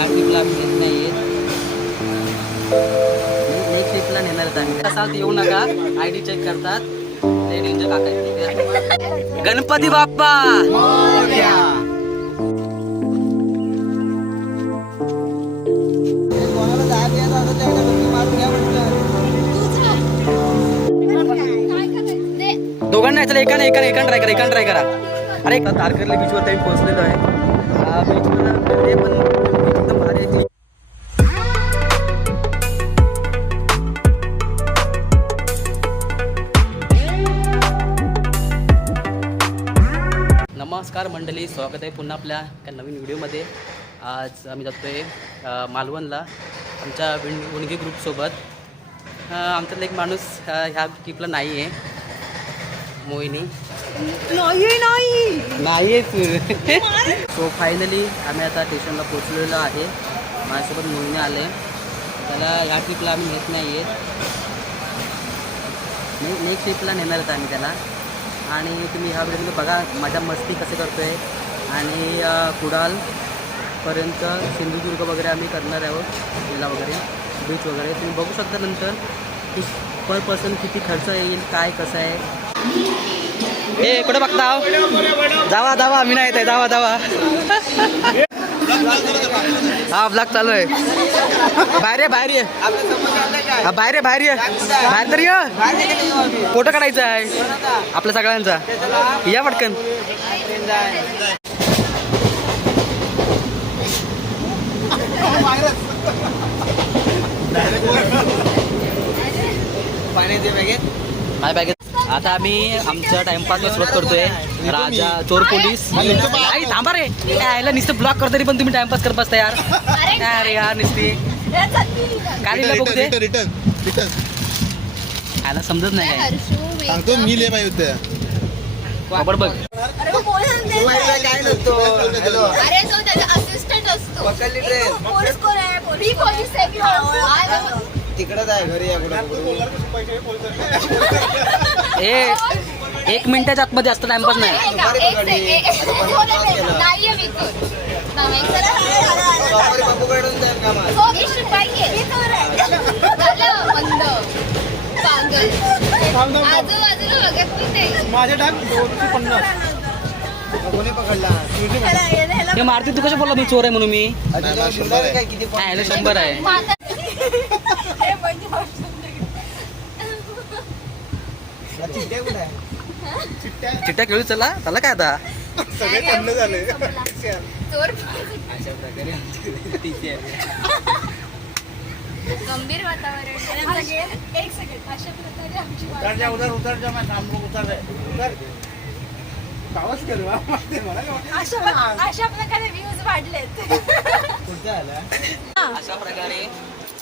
आम्ही येत नाही नेक्स्ट ट्रिपला नेणार आहेत आम्ही. असाल तर येऊ नका. आय डी चेक करतात डेंजर काका. गणपती बाप्पा! दोघांना याच्याला एकाने एकाने एकाने ट्राय करा एकाने ट्राय करा. अरे तारकर्ली बीचवर तरी पोहोचलेलो आहे. बीचवर ते पण मंडळी स्वागत आहे पुन्हा आपल्या एका नवीन व्हिडिओमध्ये. आज आम्ही जातो आहे मालवणला आमच्या विण उणगी ग्रुपसोबत आमच्यातला एक माणूस ह्या ट्रिपला नाही. आहे मोहिनी नाही सो फायनली आम्ही आता स्टेशनला पोचलेलो आहे. माझ्यासोबत मोहिनी आले. त्याला ह्या ट्रिपला आम्ही नेत नाही आहे नेक्स्ट ट्रिपला नेणार आहेत आम्ही त्याला. आणि तुम्ही ह्या व्हिडिओमध्ये बघा मजा मस्ती कसे करतो आहे आणि कुडालपर्यंत सिंधुदुर्ग वगैरे आम्ही करणार आहोत किल्ला वगैरे बीच वगैरे. तुम्ही बघू शकता नंतर की पर पर्सन किती खर्च येईल काय कसं आहे. ए कुठे बघता जावा जावा मी नाही येत आहे जावा जावा. हा ब्लॉग चालू आहे. बाहेर ये बाहेर ये. हा बाहेर ये बाहेर ये. बाहेर तर ये. फोटो काढायचा आहे. आपल्या सगळ्यांचा. या पटकन. माझ्या बॅगेत. आता आम्ही आमच्या टाइमपासला सुरुवात करतोय. राजा चोर पोलीस. आई थांबा रे. यायला नुसतं ब्लॉक करतो तरी पण तुम्ही टाइमपास करत बसता यार. अरे यार नुसती. काय बघू ते? रिटर्न रिटर्न यायला समजत नाही काय. सांगतो मी लिहिले पाहिजे खबर बघ. काय नसतो. अरे तो त्याचा असिस्टंट असतो. पोलीस कोण आहे? पोलीस पोलीस आहे हा? तिकडच आहे घरी या ए एक मिनिटाच्या आतमध्ये जास्त टाइमपास नाही. आहे का? एक से- एक- नाहीये मी तर. नाही, तो. दोनशे पन्नास. कोणी पकडला? हे मारती तू कशा बोलला मी चोर आहे म्हणून मी. शंभर आहे. हा, शंभर आहे? चिट्ट्या खेळू चला. चला काय आता? सगळे थंड झाले. चोर गंभीर वातावरण. एक सेकंड अशा प्रकारे आमची उतर जा उतर जा उतर. अशा अशा प्रकारे व्ह्यूज वाढलेत. कुठे आला अशा प्रकारे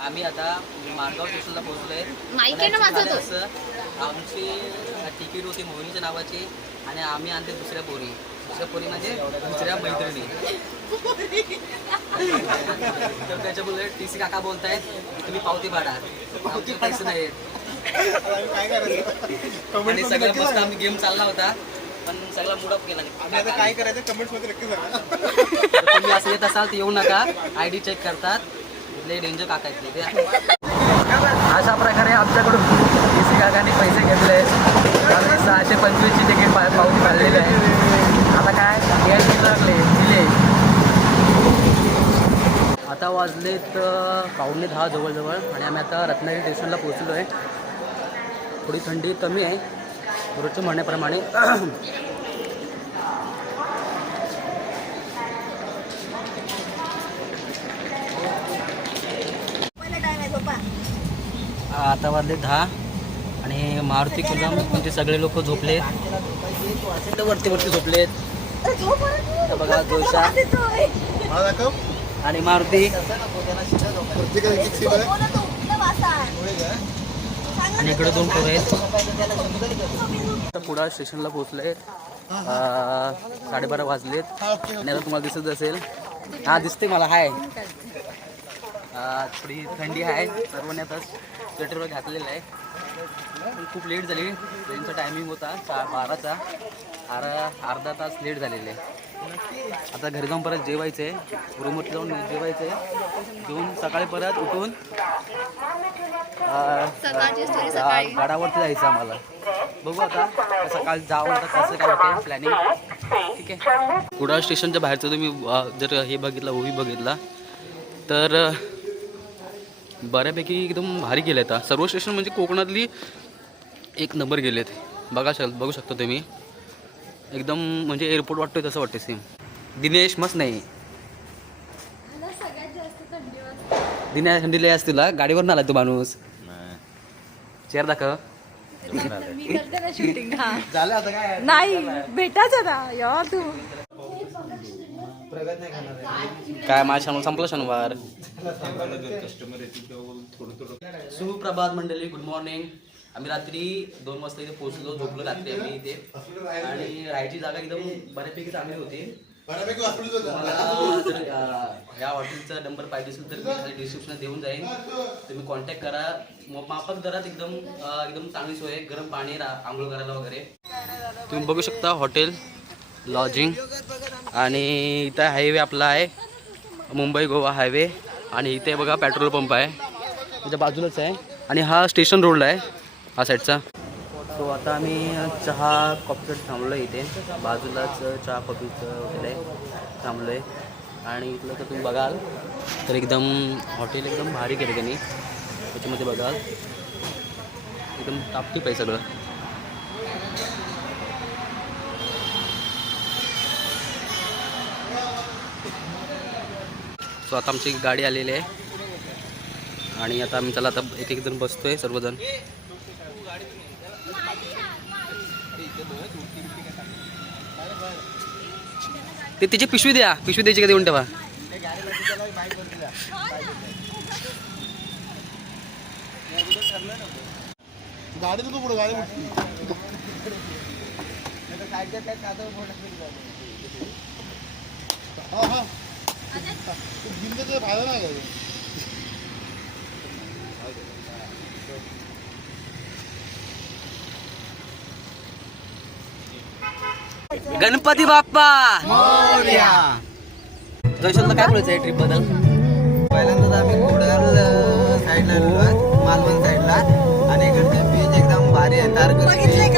आम्ही आता मारगाव स्टेशनला पोहोचलोय. माहिती आहे ना माझं तो. असं. आमची तिकीट होती मोहिनीच्या नावाची आणि आम्ही आणते दुसऱ्या पोरी. दुसऱ्या पोरी म्हणजे दुसऱ्या मैत्रिणी. तर त्याच्यामुळे टी सी काका बोलतायत तुम्ही पावती पाडा. पावती पैसे नाहीत आणि कमेंट सगळं मस्त आम्ही गेम चालला होता पण सगळा केला आम्ही आता काय करायचं कमेंटमध्ये नक्की सांगा. तुम्ही असं येत असाल तर येऊ नका. आय डी चेक करतात. इथले डेंजर काका आहेत. ते अशा प्रकारे आमच्याकडून टी सी काकांनी पैसे घेतले. सहाशे पंचवीसची तिकीट पा पावती काढलेली आहे. आता काय? लागले. दिले. आता वाजलेत पावणे दहा जवळजवळ आणि आम्ही आता रत्नागिरी स्टेशनला पोहोचलो आहे. थोडी थंडी कमी आहे. रोजच्या म्हणण्याप्रमाणे. आता वाजले दहा. आणि मारुती कुलम म्हणजे सगळे लोक झोपले. वरती वरती झोपलेत बघा जोशा आणि मारुती. आणि इकडे दोन पोरं आहेत. पुढा स्टेशनला पोहोचले. साडेबारा वाजलेत. आणि आता तुम्हाला दिसत असेल. हा दिसते मला हाय. थोडी थंडी आहे. सर्वांनी आता स्वेटरवर घातलेलं आहे. खूप लेट झाली. ट्रेनचा टायमिंग होता चा बाराचा. अर्धा अर्धा तास लेट झालेले. आहे आता घरी जाऊन परत जेवायचं. आहे रूमवर जाऊन जेवायचं. आहे जेवून सकाळी परत उठून गडावरती जायचं आम्हाला. बघू आता सकाळी जाऊन आता कसं काय वाटेल प्लॅनिंग ठीक आहे. कुडाळ स्टेशनच्या बाहेरचं तुम्ही जर हे बघितलं मूवी बघितला तर बऱ्यापैकी एकदम भारी गेले आता. सर्व स्टेशन म्हणजे कोकणातली एक नंबर गेलेत बघा शक बघू शकता तुम्ही. एकदम म्हणजे एअरपोर्ट वाटतोय तसं वाटतं सेम दिनेश मस्त नाही. दिनेश थंडीला असते तुला गाडीवर आला तू माणूस. चेअर दाखव. मी करते ना शूटिंग हा झालं आता काय नाही भेटायचं ना या तू. काय माझ्या शनिवार? संपला शनिवार सुप्रभात मंडळी गुड मॉर्निंग आम्ही रात्री दोन वाजता इथे पोहोचलो झोपलो रात्री आम्ही इथे. आणि राहायची जागा एकदम बऱ्यापैकी चांगली होती. तुम्हाला जर ह्या हॉटेलचा नंबर पाहिजे असेल तर मी खाली डिस्क्रिप्शन देऊन जाईन. तुम्ही कॉन्टॅक्ट करा. मग माफक दरात एकदम एकदम चांगली सोय आहे. गरम पाणी आंघोळ करायला वगैरे. तुम्ही बघू शकता हॉटेल लॉजिंग आणि इथं हायवे आपला आहे. मुंबई गोवा हायवे आणि इथे बघा पेट्रोल पंप आहे. त्याच्या बाजूलाच आहे. आणि हा स्टेशन रोडला आहे. हा साईडचा? सो आता आम्ही चहा कॉफीसाठी थांबलो आहे इथे. बाजूलाच चहा कॉफीचं वगैरे थांबलो आहे आणि इथलं तर तुम्ही बघाल तर एकदम हॉटेल एकदम भारी केलं त्यांनी. त्याच्यामध्ये बघाल. एकदम टापटीप आहे सगळं. सो आता आमची गाडी आलेली आहे. आणि आता आम्ही चला आता एक एक जण बसतोय सर्वजण. ते तिची पिशवी द्या. पिशवी द्यायची का देऊन ठेवा? गाडी तू पुढे गाडी उठली हा हा. काय भिंतीचं फायदा नाही गणपती बाप्पा! जयशोदला काय बोलायचं आहे ट्रिपबद्दल? पहिल्यांदाच आम्ही कुडाळ साईडला आहे मालवण साईडला आणि इकडचे बीच एकदम भारी आहे बघितलंय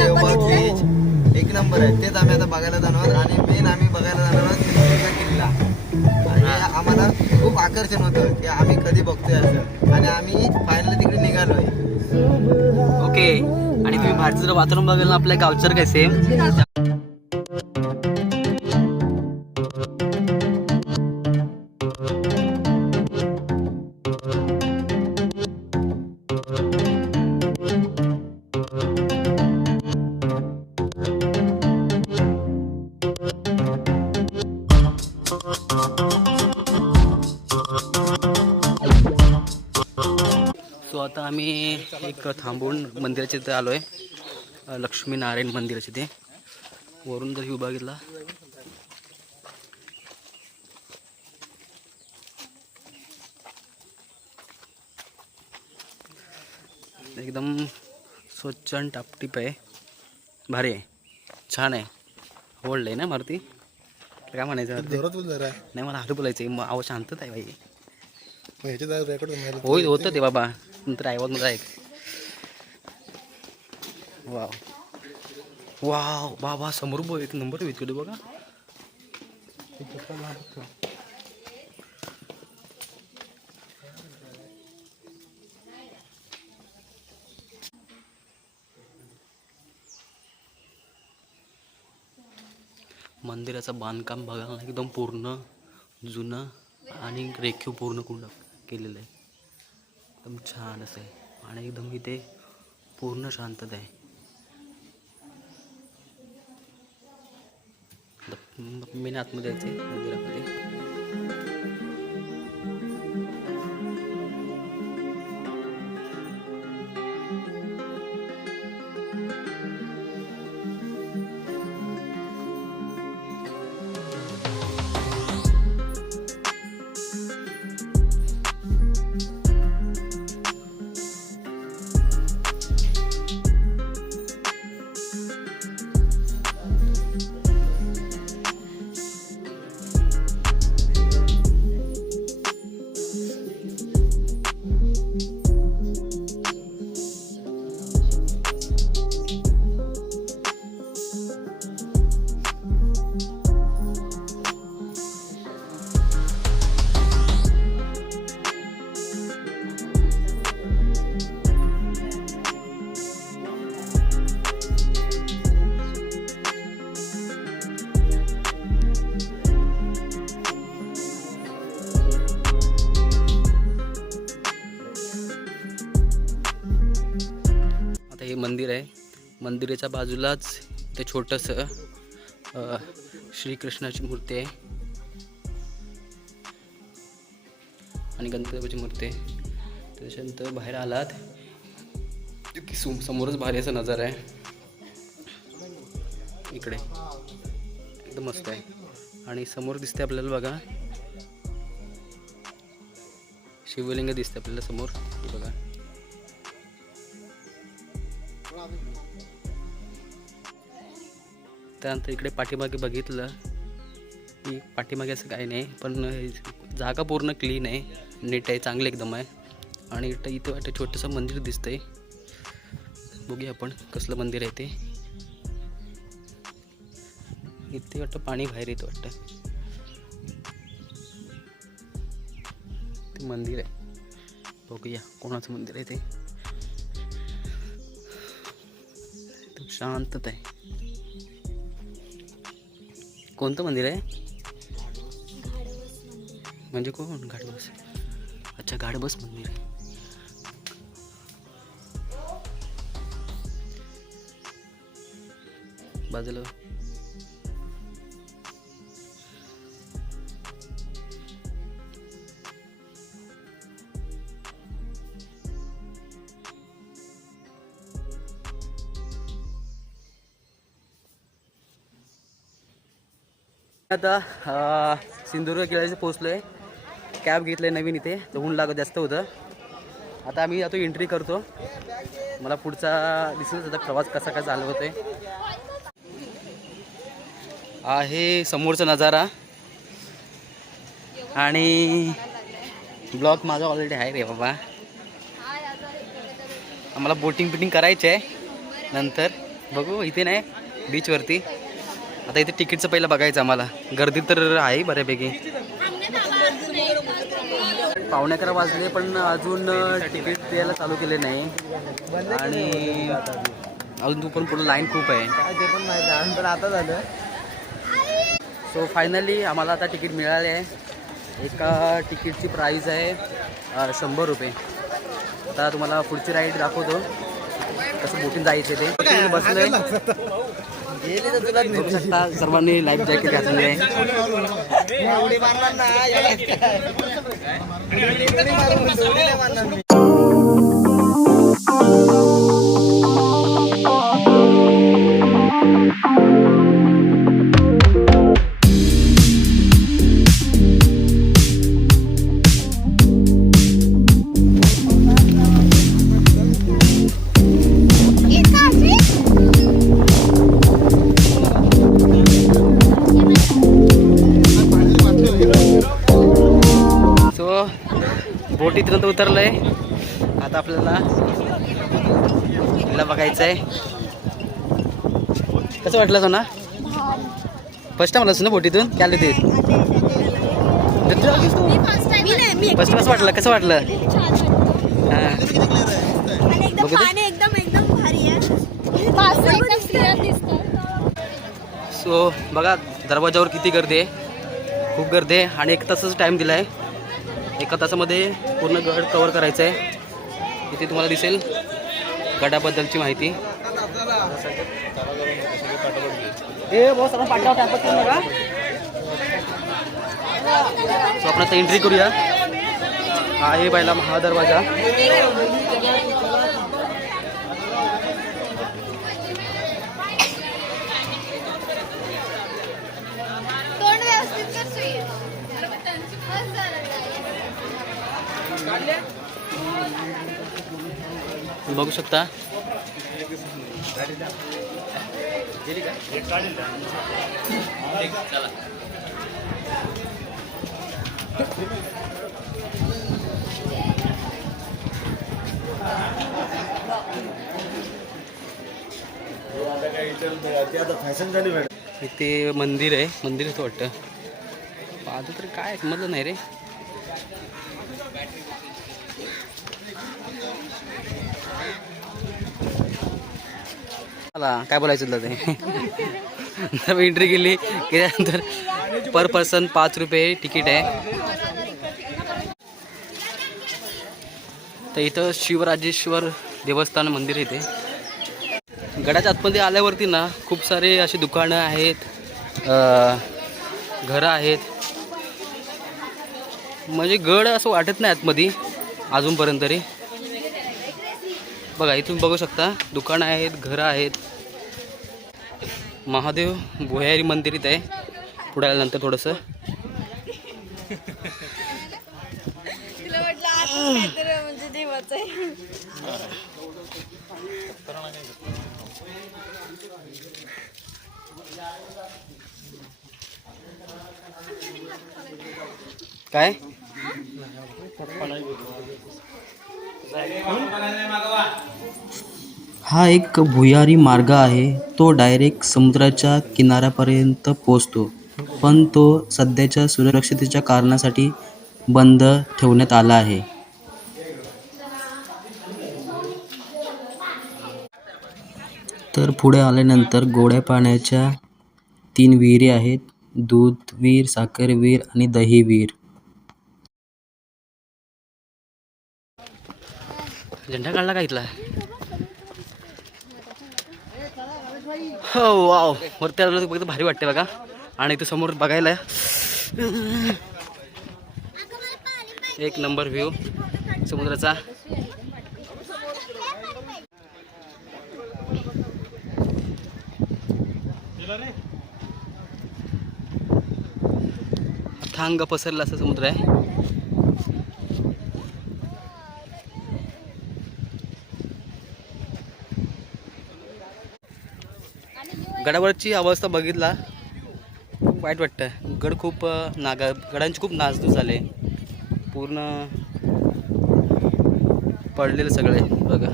बीच एक नंबर आहे तेच आम्ही आता बघायला जाणार आहोत. आणि मेन आम्ही बघायला जाणार आहोत सिंधुदुर्ग किल्ला. आणि आम्हाला खूप आकर्षण होतं की आम्ही कधी बघतोय असं. आणि आम्ही फायनली तिकडे निघालोय. ओके आणि तुम्ही जर वातावरण बघाल ना आपल्या गावचं काय सेम एक थांबून मंदिराच्या इथे आलो आहे लक्ष्मीनारायण मंदिराचे ते वरून जर व्ह्यू बघितला. एकदम स्वच्छ आणि टापटीप आहे. भारी आहे. छान आहे. ओल्ड आहे ना मारुती? काय म्हणायचं नाही मला हळू बोलायचं आहे आवाज शांतता आहे भाई रेकॉर्ड होय होतं ते बाबा. नंतर आवाजमध्ये ऐक वाव वाव बाबा समोर बघ एक नंबर आहे तिकडे बघा मंदिराचं बांधकाम बघायला एकदम पूर्ण जुनं आणि रेखीव पूर्ण कुंड केलेलं आहे एकदम छान असं आहे आणि एकदम इथे पूर्ण शांतता आहे मी आतमध्ये जायचं आहे मंदिरामध्ये मंदिराच्या बाजूलाच ते छोटंसं श्रीकृष्णाची मूर्ती आहे. आणि गणपतीची मूर्ती आहे. त्याच्यानंतर बाहेर आलात. की सम- समोरच भारी असा नजारा आहे. इकडे. एकदम मस्त आहे. आणि समोर दिसते आपल्याला बघा. शिवलिंग दिसते आपल्याला समोर. बघा. त्यानंतर इकडे पाठीमागे बघितलं की पाठीमागे असं काही नाही पण जागा पूर्ण क्लीन आहे नीट आहे चांगलं एकदम आहे. आणि इथं इथं वाटतं छोटंसं मंदिर दिसतंय. बघूया आपण कसलं मंदिर आहे ते. इथे वाटतं पाणी बाहेर येतं वाटतं. ते मंदिर आहे. बघूया कोणाचं मंदिर आहे ते. एकदम शांतता आहे. कोणतं मंदिर आहे? म्हणजे कोण? गाडबस अच्छा गाडबस मंदिर आहे. बाजूला आता सिंधुदुर्ग किल्ल्याचे पोचलो आहे कॅब घेतलं आहे नवीन इथे तर ऊन लागत जास्त होतं. आता आम्ही आता एंट्री करतो. मला पुढचा दिसेल आता प्रवास कसा काय चालू होतोय. आहे समोरचा नजारा. आणि ब्लॉक माझा ऑलरेडी आहे रे बाबा. आम्हाला बोटिंग बिटिंग करायची आहे नंतर बघू इथे नाही बीचवरती आता इथे तिकीटचं पहिलं बघायचं आम्हाला. गर्दी तर आहे बऱ्यापैकी. पावणे अकरा वाजले पण अजून तिकीट द्यायला चालू केले नाही. आणि अजून तू पण पुढे लाईन खूप आहे. ते पण माहिती पण आता झालं सो फायनली आम्हाला आता तिकीट मिळाले. आहे एका तिकीटची प्राईस आहे शंभर रुपये. आता तुम्हाला पुढची राईड दाखवतो. कसं बोटीन जायचं ते. बसलं शकता सर्वांनी लाईफ जॅकेट घातलेले आहे. बोट इथपर्यंत उतरलंय. आता आपल्याला किल्ला बघायचा आहे कसं वाटलं सोना? फर्स्ट टाइम आलास ना बोटीतून? काय आले ते? फर्स्ट कसं वाटलं कसं वाटलं? सो बघा दरवाजावर किती गर्दी आहे. खूप गर्दी आहे. आणि एक तासाचा टाईम दिला आहे एका तासामध्ये पूर्ण गड कवर करायचं आहे. इथे तुम्हाला दिसेल गडाबद्दलची माहिती. सो आपण आता एंट्री करूया. हा आहे पहिला महादरवाजा तोंड व्यवस्थित कर सुई. बस झालं. तुम्ही बघू शकता. इथे मंदिर आहे. मंदिर असं वाटतं. पाहतो तर काय समजलं नाही रे. मला काय बोलायचं तुला ते? एंट्री केली. की त्यानंतर पर पर्सन पाच रुपये तिकीट आहे. तर इथं शिवराजेश्वर देवस्थान मंदिर इथे. गडाच्या आतमध्ये आल्यावरती ना खूप सारे अशी दुकानं आहेत घरं आहेत. म्हणजे गड असं वाटत नाही आतमध्ये अजूनपर्यंत तरी. बघा इथून बघू शकता दुकानं आहेत घरं आहेत. महादेव भुयारी मंदिर इथं आहे. पुढे आल्यानंतर थोडंसं. म्हणजे काय? हा एक भुयारी मार्ग आहे. तो डायरेक्ट समुद्राच्या किनाऱ्यापर्यंत पोहोचतो. पण तो सध्याच्या सुरक्षितेच्या कारणासाठी बंद ठेवण्यात आला आहे. तर पुढे आल्यानंतर गोड्या पाण्याच्या तीन विहिरी आहेत. दूध विहीर साखर विहीर आणि दही विहीर. झेंडा काढला का इथला? हो वाव. वरती आलं बघितलं भारी वाटते बघा. आणि इथं समोर बघायला एक नंबर व्ह्यू समुद्राचा. थांग पसरला असा समुद्र आहे. गडावरची अवस्था बघितला खूप वाईट वाटतं. गड खूप नागा गडांची खूप नासधूस झाले. पूर्ण पडलेले सगळे बघा.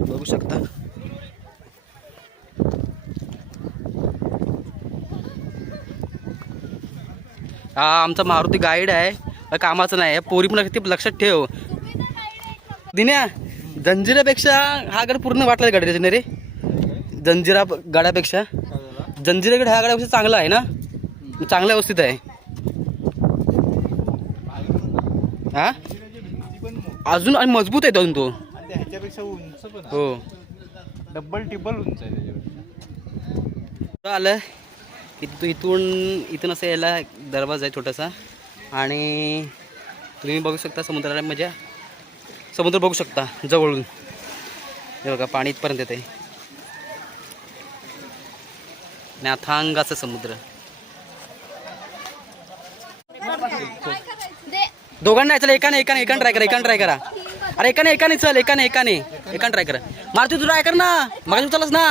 बघू शकता. हा आमचा मारुती गाईड आहे. कामाचं नाही पोरी पण किती लक्षात ठेव. दिन्या! जंजिरापेक्षा हा गड पूर्ण वाटला गड रे. जंजिरा गडापेक्षा. जंजिरागड हा गडापेक्षा चांगला आहे ना? चांगला व्यवस्थित आहे. हा? अजून आणि मजबूत आहे अजून तो. हो. डबल टिबल उंच आहे आलं इथं इथून इथून असं यायला दरवाजा आहे छोटासा. आणि तुम्ही बघू शकता समुद्राला म्हणजे समुद्र बघू शकता जवळून. हे बघा पाणी इथपर्यंत येते आणि समुद्र. दे दोघांना चला एकाने एकाने एकाने ट्राय करा एकाने ट्राय करा. अरे एकाने एकाने चल एकाने एकाने. एकाने ट्राय करा. मारुती तू ट्राय कर ना. मग उचलच ना.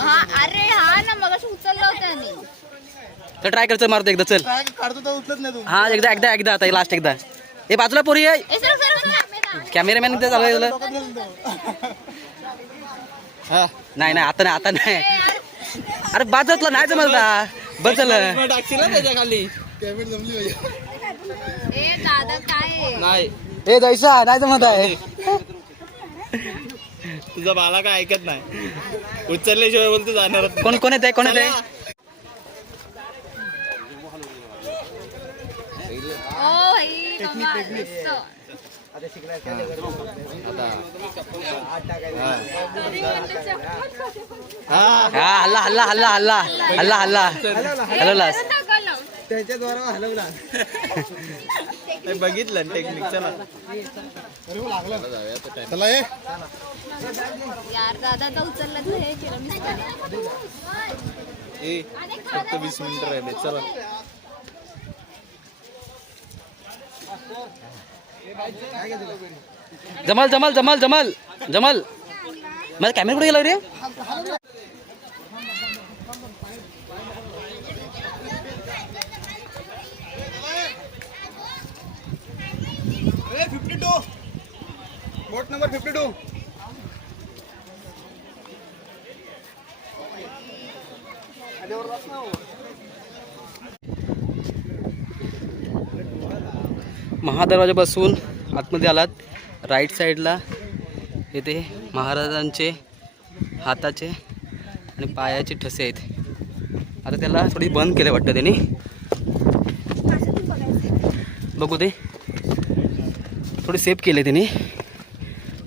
हा अरे हा ना मग उचललं होतं त्यांनी तर ट्राय कर चल मारुती एकदा चल. काय काढतो तर उचलत नाही तू. हा एकदा एकदा एकदा आता लास्ट एकदा. ए बाजूला पोरी आहे ए, सर, सर, सर. कॅमेरामॅन इथे चालू आहे तुला? हा नाही नाही आता नाही आता नाही. अरे बाजूला नाही जमलता बस झालं. टाकशील ना त्याच्याखाली कॅमेरा जमली पाहिजे ए दादा काय आहे? नाही. ए जैसा नाही जमत आहे. तुझा बाला काय ऐकत नाही. उचलल्याशिवाय बोलतो जाणार कोण कोण येते कोण येते ओ भाई बाबा, हा. हा. हल्ला हल्ला हल्ला हल्ला हल्ला हल्ला. त्याच्याद्वारे हलवला. बघितलं टेक्निक चला. चला ये. यार दादा तर उचललं तर हे ए फक्त वीस मिनिटं राहिले. चला. जमल जमल जमल जमल जमल। माझा कॅमेरा कुठे गेला रे? Fifty two boat number fifty two महादरवाजापासून आतमध्ये आलात. राईट साईडला येथे महाराजांचे हाताचे आणि पायाचे ठसे आहेत. आता त्याला थोडी बंद केलं वाटतं त्यांनी. बघू ते थोडी सेफ केले त्यांनी.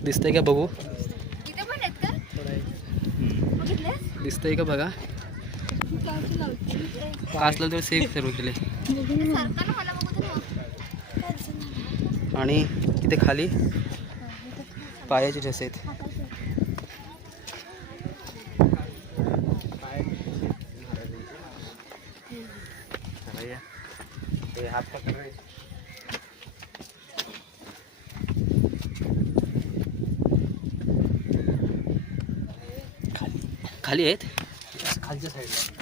दिसतंय का बघू? दिसतंय का बघा? पाचला तर सेफ सर्व केले आणि तिथे खाली पायाचे ठसे आहेत. खाली आहेत? खालच्या साईडला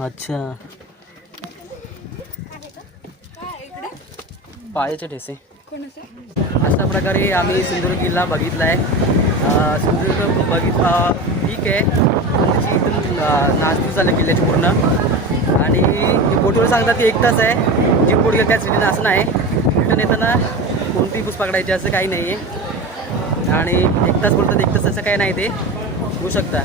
अच्छा. पायाचे ठेसे. अशा प्रकारे आम्ही सिंधुदुर्ग किल्ला बघितला आहे सिंधुदुर्ग बघितला ठीक आहे. त्याची इथून अं, झालं किल्ल्याची पूर्ण. आणि बोटवर सांगतात की एक तास आहे. जी बोट गेली त्याच रिटर्न असं नाही. रिटर्न येताना कोणतीही पुस पकडायची असं काही नाही आहे आणि एक तास बोलतात एक तास असं काही नाही ते. होऊ शकता.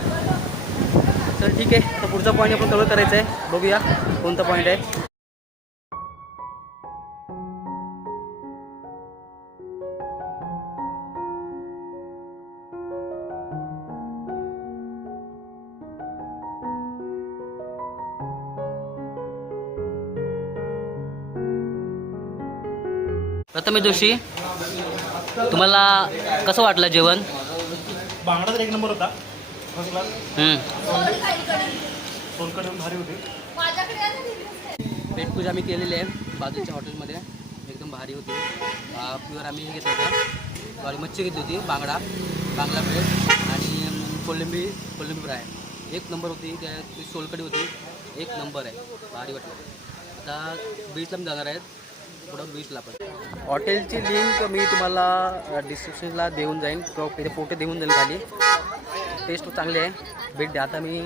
तर ठीक आहे. तर पुढचा पॉईंट आपण कव्हर करायचा आहे बघूया कोणता पॉईंट आहे. प्रथमेश जोशी तुम्हाला कसं वाटलं जेवण? बांगडा तर एक नंबर होता. फर्स्ट क्लास हम्म. सोलकढी भारी होती. पेटपूजा आम्ही केलेली आहे बाजूच्या हॉटेलमध्ये. एकदम भारी होती. प्युअर आम्ही हे घेतलं होतं. सॉरी मच्छी घेतली होती बांगडा बांगडा प्लेट आणि कोलंबी कोलंबी फ्राय. एक नंबर होती त्या ती सोलकडी होती. एक नंबर आहे. भारी वाटलं. आता बीचला जाणार आहेत पुढं बीचला पण हॉटेलची लिंक मी तुम्हाला डिस्क्रिप्शनला देऊन जाईन. किंवा तिथे फोटो देऊन जाईल खाली. टेस्ट चांगली आहे. भेट द्या. आता मी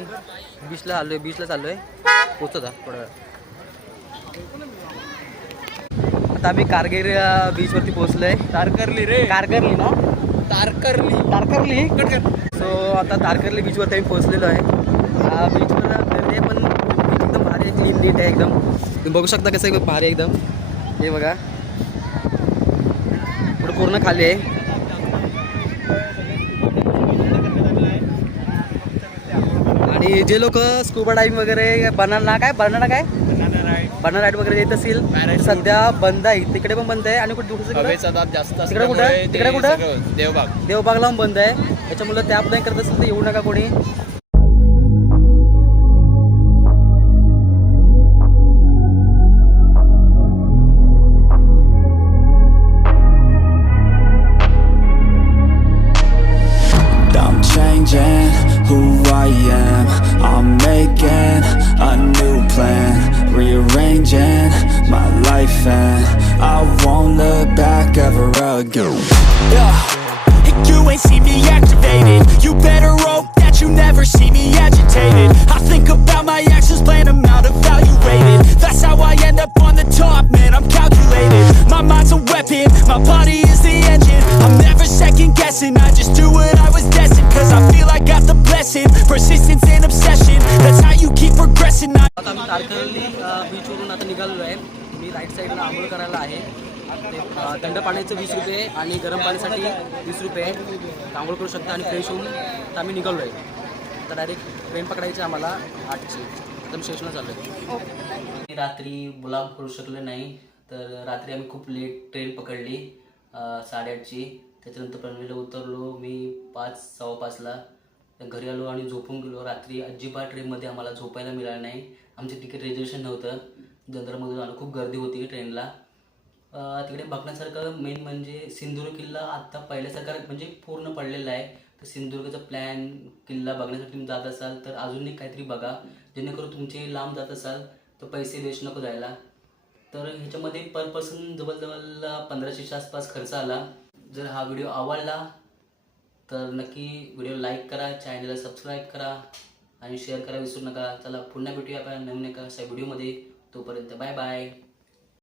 बीचला आलो आहे बीचला चाललो आहे पोचत आहे थोडा आता आम्ही कारगिर बीचवरती पोहोचलोय. तारकर्ली रे. कारकर्ली ना? तारकर्ली. तारकर्ली. सो आता तारकर्ली बीचवरती आम्ही पोहोचलेलो आहे. बीचवर गर्दी आहे पण बीच एकदम भारी आहे. क्लीन नीट आहे एकदम. तुम्ही बघू शकता कसं एकदम भारी आहे एकदम. हे बघा. पुढं पूर्ण खाली आहे. आणि जे लोक स्कुबा डायव्हिंग वगैरे बनाना काय बनाना काय? बनाना राईड वगैरे येत असतील सध्या बंद आहे. तिकडे पण बंद आहे. आणि कुठे जास्त तिकडे कुठं? तिकडे कुठं? देवबाग. देवबाग लावून बंद आहे. त्याच्यामुळे त्या नाही करत असेल तर येऊ नका कोणी. go. आंघोळ करू शकता आणि फ्रेश होऊन तर आम्ही निघालो आहे. आता डायरेक्ट ट्रेन पकडायची आम्हाला आठची. एकदम स्टेशनला चाललो आहे रात्री ब्लॉग करू शकलो नाही तर रात्री आम्ही खूप लेट ट्रेन पकडली साडेआठची. त्याच्यानंतर पनवेला उतरलो मी पाच सव्वा पाचला घरी आलो आणि झोपून गेलो. रात्री अजिबात ट्रेनमध्ये आम्हाला झोपायला मिळालं नाही. आमचं तिकीट रिझर्वेशन नव्हतं. जंत्रमधून आलो. खूप गर्दी होती ट्रेनला तिकडे बघण्यासारखं मेन म्हणजे सिंधुदुर्ग किल्ला आत्ता पहिल्यासारखा म्हणजे पूर्ण पडलेला आहे. तर सिंधुदुर्गचा प्लॅन किल्ला बघण्यासाठी तुम्ही जात असाल तर अजूनही काहीतरी बघा. जेणेकरून तुमचे लांब जात असाल तर पैसे वेस्ट नको जायला. तर ह्याच्यामध्ये पर पर्सन जवळजवळ पंधराशेच्या आसपास खर्च आला. जर हा व्हिडिओ आवडला तर नक्की व्हिडिओ लाईक करा चॅनलला सबस्क्राईब करा आणि शेअर करा विसरू नका. चला पुन्हा भेटूया आपण नवीन एका अशा व्हिडिओमध्ये तोपर्यंत बाय बाय